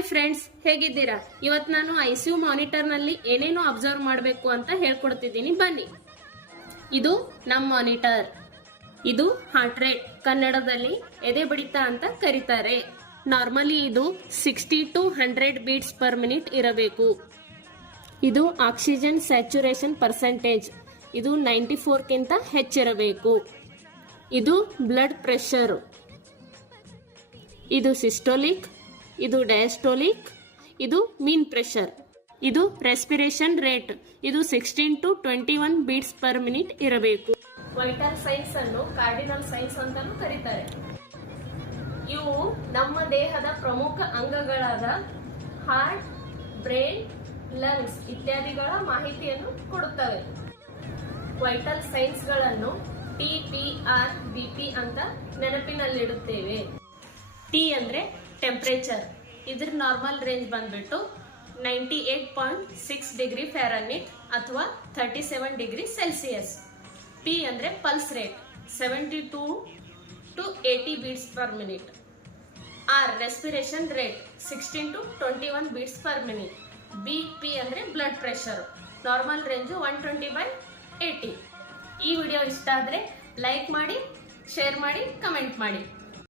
Hi friends, ಹೇಗಿದ್ದೀರಾ? ಇವತ್ತು ನಾನು ICU ಮಾನಿಟರ್ ನಲ್ಲಿ ಏನೇನು ಅಬ್ಸರ್ವ್ ಮಾಡಬೇಕು ಅಂತ ಹೇಳ್ಕೊಡ್ತಿದ್ದೀನಿ, ಬನ್ನಿ. ಇದು ನಮ್ಮ ಮಾನಿಟರ್. ಇದು ಹಾರ್ಟ್ ರೇಟ್, ಕನ್ನಡದಲ್ಲಿ ಎದೆ ಬಡಿತ ಅಂತ ಕರೀತಾರೆ. ನಾರ್ಮಲಿ ಇದು 60 to 100 ಬೀಟ್ಸ್ ಪರ್ ಮಿನಿಟ್ ಇರಬೇಕು. ಇದು ಆಕ್ಸಿಜನ್ ಸ್ಯಾಚುರೇಷನ್ ಪರ್ಸೆಂಟೇಜ್, ಇದು 94 ಕಿಂತ ಹೆಚ್ಚಿರಬೇಕು. ಇದು ಬ್ಲಡ್ ಪ್ರೆಷರ್, ಇದು ಸಿಸ್ಟೋಲಿಕ್, ಇದು ಡಯಾಸ್ಟೋಲಿಕ್, ಇದು ಮೀನ್ ಪ್ರೆಷರ್. ಇದು ರೆಸ್ಪಿರೇಷನ್ ರೇಟ್, ಇದು 16 to 21 ಬೀಟ್ಸ್ ಪರ್ ಮಿನಿಟ್ ಇರಬೇಕು. ವೈಟಲ್ ಸೈನ್ಸ್ ಅನ್ನು ಕಾರ್ಡಿನಲ್ ಸೈನ್ಸ್ ಅಂತಾನೂ ಕರೀತಾರೆ. ಇವು ನಮ್ಮ ದೇಹದ ಪ್ರಮುಖ ಅಂಗಗಳಾದ ಹಾರ್ಟ್, ಬ್ರೈನ್, ಲಂಗ್ಸ್ ಇತ್ಯಾದಿಗಳ ಮಾಹಿತಿಯನ್ನು ಕೊಡುತ್ತವೆ. ವೈಟಲ್ ಸೈನ್ಸ್ ಗಳನ್ನು TPR, BP ಅಂತ ನೆನಪಿನಲ್ಲಿಡುತ್ತೇವೆ. ಟಿ ಅಂದ್ರೆ ಟೆಂಪರೇಚರ್, ಇದ್ರ ನಾರ್ಮಲ್ ರೇಂಜ್ ಬಂದ್ಬಿಟ್ಟು 98.6 ಡಿಗ್ರಿ ಫ್ಯಾರನ್ಹೀಟ್ ಅಥವಾ 37 ಡಿಗ್ರಿ ಸೆಲ್ಸಿಯಸ್. ಪಿ ಅಂದ್ರೆ pulse rate, 72 to 80 beats per minute. R respiration rate, 16 to 21 beats per minute. BP ಅಂದ್ರೆ ಬ್ಲಡ್ ಪ್ರೆಷರ್, ನಾರ್ಮಲ್ ರೇಂಜು 120/80. ಈ ವಿಡಿಯೋ ಇಷ್ಟ ಆದ್ರೆ ಲೈಕ್ ಮಾಡಿ, ಶೇರ್ ಮಾಡಿ, ಕಮೆಂಟ್ ಮಾಡಿ.